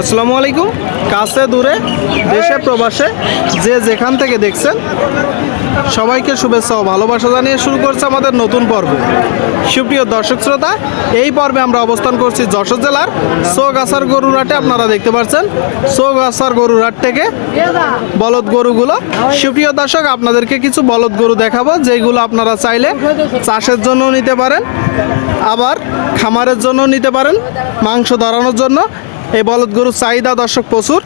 আসসালামু আলাইকুম। কাছে, দূরে, দেশে, প্রবাসে, যে যেখান থেকে দেখছেন, সবাইকে শুভেচ্ছা ও ভালোবাসা জানিয়ে শুরু করছে আমাদের নতুন পর্ব। সুপ্রিয় দর্শক শ্রোতা, এই পর্বে আমরা অবস্থান করছি যশোর জেলার সোগাছার গরুরহাটে আপনারা দেখতে পাচ্ছেন সোগাছার গরুরহাট থেকে বলদ গরুগুলো। সুপ্রিয় দর্শক, আপনাদেরকে কিছু বলদ গরু দেখাবো, যেগুলো আপনারা চাইলে চাষের জন্য নিতে পারেন, আবার খামারের জন্য নিতে পারেন, মাংস ধরানোর জন্য। এই বলদ গরুর চাহিদা দর্শক প্রচুর।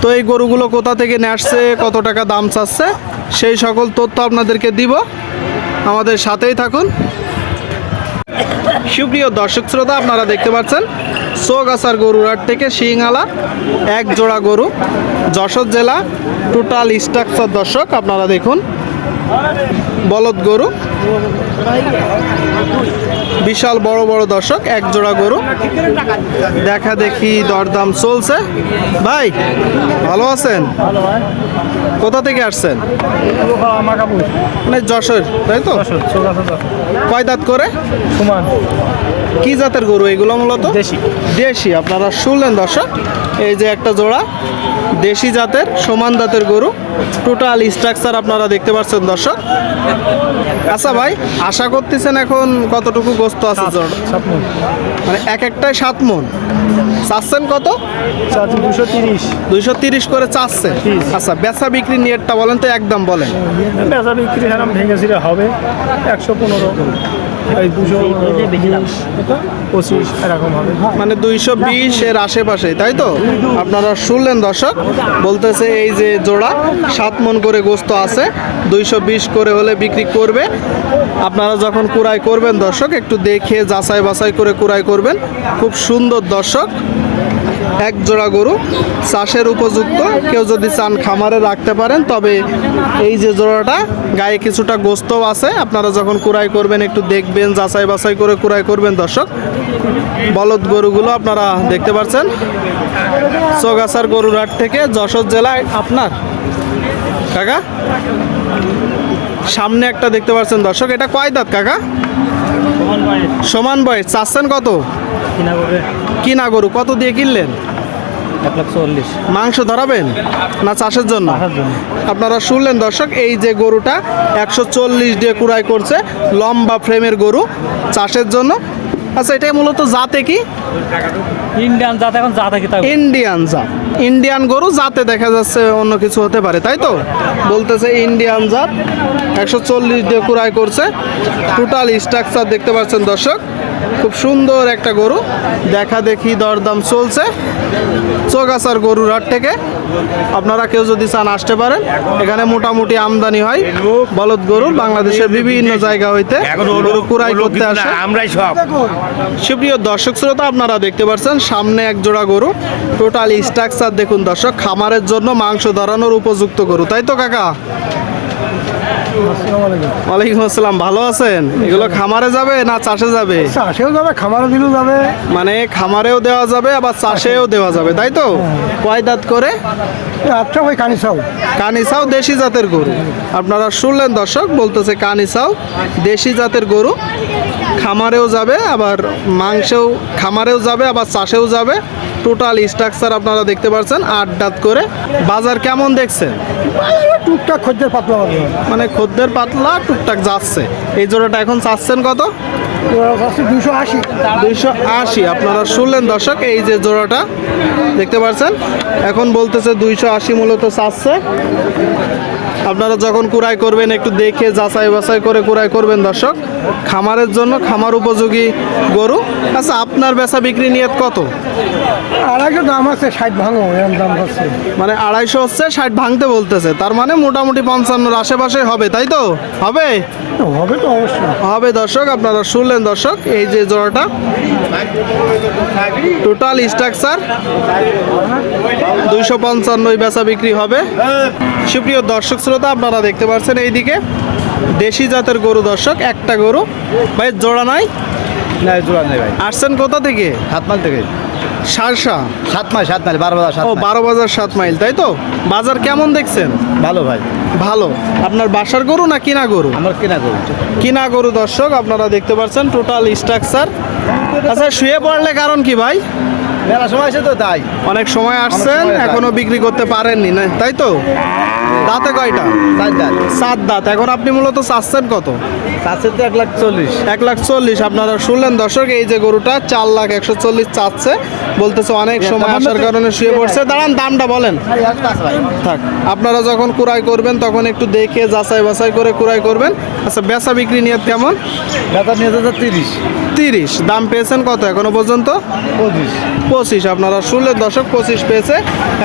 তো এই গরুগুলো কোথা থেকে আসছে, কত টাকা দাম চাচ্ছে, সেই সকল তথ্য আপনাদেরকে দিব। আমাদের সাথেই থাকুন। সুপ্রিয় দর্শক শ্রোতা, আপনারা দেখতে পাচ্ছেন সোগাছার গরুরহাট থেকে শিংহালা এক জোড়া গরু, যশোর জেলা টোটাল স্ট্রাকচার দর্শক, আপনারা দেখুন। বলদ গরু। বিশাল বড় বড় দর্শক এক জোড়া গরু। দেখা দেখি দরদাম চলছে। ভাই ভালো আছেন? কোথা থেকে আসছেন? মানে যশোর তাই তো? কয় দাঁত করে? সমান কি জাতের গরু এগুলো মূলত? দেশি। দেশি আপনারা শুনলেন দর্শক। এই যে একটা জোড়া। দেশি জাতের সমান জাতের গরু। টোটাল স্ট্রাকচার আপনারা দেখতে পাচ্ছেন দর্শক। আচ্ছা ভাই আশা করতেছেন এখন কতটুকু গোস্ত আছে মানে এক একটাই সাত মন? চাচ্ছেন কত? দুশো তিরিশ। দুইশো তিরিশ করে চাচ্ছেন। আচ্ছা বেচা বিক্রি নিয়েরটা বলেন তো একদম বলেন। বেচা বিক্রি হারাম ভেঙে ছিঁড়ে হবে একশো পনেরো। মানে দুইশো বিশ এর আশেপাশে তাই তো? আপনারা শুনলেন দর্শক বলতেছে এই যে জোড়া সাত মন করে গোস্ত আছে। দুইশো বিশ করে হলে বিক্রি করবে। আপনারা যখন কুড়াই করবেন দর্শক, একটু দেখে যাচাই বাছাই করে কুড়াই করবেন। খুব সুন্দর দর্শক। এক জোড়া গরু, চাষের উপযুক্ত। কেউ যদি চান খামারে রাখতে পারেন, তবে এই যে জোড়াটা, গায়ে কিছুটা গোস্তও আছে। আপনারা যখন কুড়াই করবেন, একটু দেখবেন, যাচাই বাছাই করে কুড়াই করবেন দর্শক। বলদ গরুগুলো আপনারা দেখতে পাচ্ছেন। চৌগাছার গরুর হাট থেকে যশোর জেলায় আপনার কাকা? সামনে একটা দেখতে পাচ্ছেন দর্শক এটা কয় দাঁত কাকা? সমান বয়স চাচ্ছেন কত? কিনা করবে কিনা গরু কত দিয়ে কিনলেন? মাংস ধরাবেন না চাষের জন্য? আপনারা শুনলেন দর্শক এই যে গরুটা একশো চল্লিশ দিয়ে কুড়াই করছে লম্বা ফ্রেমের গরু চাষের জন্য। আচ্ছা এটা মূলত জাতে কি? ইন্ডিয়ান জাত এখন জাতে তাই ইন্ডিয়ান জাত। ইন্ডিয়ান গরু, জাতে দেখা যাচ্ছে অন্য কিছু হতে পারে, তাই তো? বলতেছে ইন্ডিয়ান জাত, একশো চল্লিশ দিয়ে কুড়াই করছে। টোটাল স্ট্রাকচার দেখতে পাচ্ছেন দর্শক। খুব সুন্দর একটা গরু। দেখা দেখি দরদাম চলছে। চৌগাছার গরুর হাট থেকে আপনারা কেউ যদি চান আসতে পারেন। এখানে মোটামুটি আমদানি হয় বলদ গরু। বাংলাদেশের বিভিন্ন জায়গা হইতে গরু কুড়াই করতে আসে। আমরাই সব। সুপ্রিয় দর্শক শ্রোতা আপনারা দেখতে পাচ্ছেন সামনে এক জোড়া গরু। টোটাল স্ট্রাকচার দেখুন দর্শক খামারের জন্য মাংস ধরানোর উপযুক্ত গরু। তাই তো কাকা? ওয়ালাইকুম আসসালাম ভালো আছেন? এগুলো খামারে যাবে না চাষে যাবে? চাষেও যাবে খামারও দিলেও যাবে। মানে খামারেও দেওয়া যাবে আবার চাষেও দেওয়া যাবে তাই তো? কয় দাঁত করে? আচ্ছা ওই কানিসাও কানিসাও দেশি জাতের গরু। আপনারা শুনলেন দর্শক বলতেছে কানিসাও দেশি জাতের গরু। খামারেও যাবে আবার মাংসেও খামারেও যাবে আবার চাষেও যাবে। টোটাল স্ট্রাকচার আপনারা দেখতে পাচ্ছেন আট দাঁত করে। বাজার কেমন দেখছেন? টুকটাক খদ্দের পাতলা মানে খদ্দের পাতলা টুকটাক যাচ্ছে। এই জোড়াটা এখন চাচ্ছেন কত? দুশো আশি। দুইশো আশি। আপনারা শুনলেন দর্শক এই যে জোড়াটা দেখতে পাচ্ছেন এখন বলতেছে দুইশো আশি মূলত চাচ্ছে। আপনারা যখন কুড়াই করবেন একটু দেখে যাচাই বাছাই করে কুড়াই করবেন দর্শক। খামারের জন্য খামার উপযোগী গরু। আচ্ছা আপনার বেচা বিক্রি নিয়ত কত? আড়াইশো দাম আছে ষাট ভাঙো এরকম দাম হচ্ছে। মানে আড়াইশো হচ্ছে ষাট ভাঙতে বলতেছে। তার মানে মোটামুটি পঞ্চান্নর আশেপাশে হবে তাই তো? হবে? হবে তো অবশ্যই। হবে দর্শক আপনারা শুনলেন দর্শক এই যে জোড়াটা। টোটাল স্ট্রাকচার দুইশো পঞ্চান্নই বেচা বিক্রি হবে। সুপ্রিয় দর্শক শ্রোতা আপনারা দেখতে পাচ্ছেন এইদিকে দেশি জাতের গরু দর্শক একটা গরু। ভাই জোড়া নাই? না জোড়া নেই ভাই। আসছেন কোথা থেকে? সাত মাইল থেকে। সারসা? সাত মাইল সাত মাইল বারো বাজার ও বারো বাজার সাত মাইল তাই তো? বাজার কেমন দেখছেন? ভালো ভাই। ভালো। আপনার বাসার গরু না কিনা গরু? আমার কেনা গরু। কিনা গরু দর্শক আপনারা দেখতে পাচ্ছেন টোটাল স্ট্রাকচার আচ্ছা শুয়ে পড়লে কারণ কি ভাই? মেলা সময় আছে তো তাই। অনেক সময় আসছেন এখনও বিক্রি করতে পারেননি না? তাই তো? দাঁতে কয়টা? চার দাঁত। সাত দাঁত। এখন আপনি মূলত চাচ্ছেন কত? চারশো তো এক লাখ চল্লিশ। এক লাখ চল্লিশ। আপনারা শুনলেন দর্শক এই যে গরুটা চার লাখ একশো চল্লিশ চাচ্ছে। বলতেছে অনেক সময় আসার কারণে শুয়ে পড়ছে। দাঁড়ান দামটা বলেন। থাক আপনারা যখন কুড়াই করবেন তখন একটু দেখে যাচাই বাছাই করে কুড়াই করবেন। আচ্ছা বেচা বিক্রি নিয়ে কেমন? বেচা নিয়ে যেতে তিরিশ। তিরিশ। দাম পেয়েছেন কত এখনও পর্যন্ত? পঁচিশ। পঁচিশ। আপনারা শুনলেন দর্শক পঁচিশ পেয়েছে।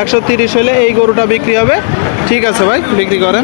একশো তিরিশ হলে এই গরুটা বিক্রি হবে। ঠিক আছে ভাই বিক্রি করেন।